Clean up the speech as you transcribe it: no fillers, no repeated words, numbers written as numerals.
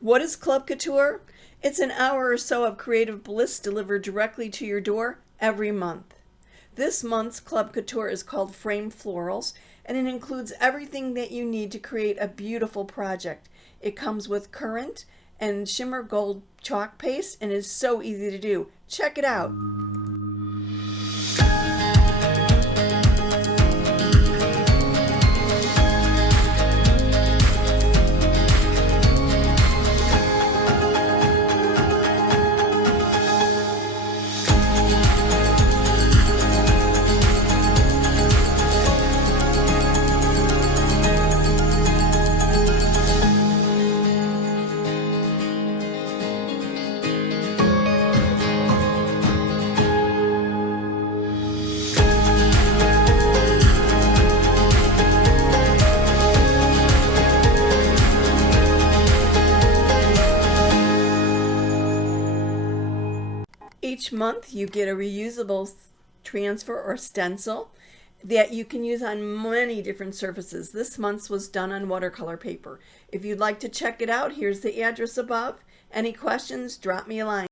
What is Club Couture? It's an hour or so of creative bliss delivered directly to your door every month. This month's Club Couture is called Frame Florals, and it includes everything that you need to create a beautiful project. It comes with currant and shimmer gold chalk paste and is so easy to do. Check it out. Each month you get a reusable transfer or stencil that you can use on many different surfaces. This month's was done on watercolor paper. If you'd like to check it out, here's the address above. Any questions, drop me a line.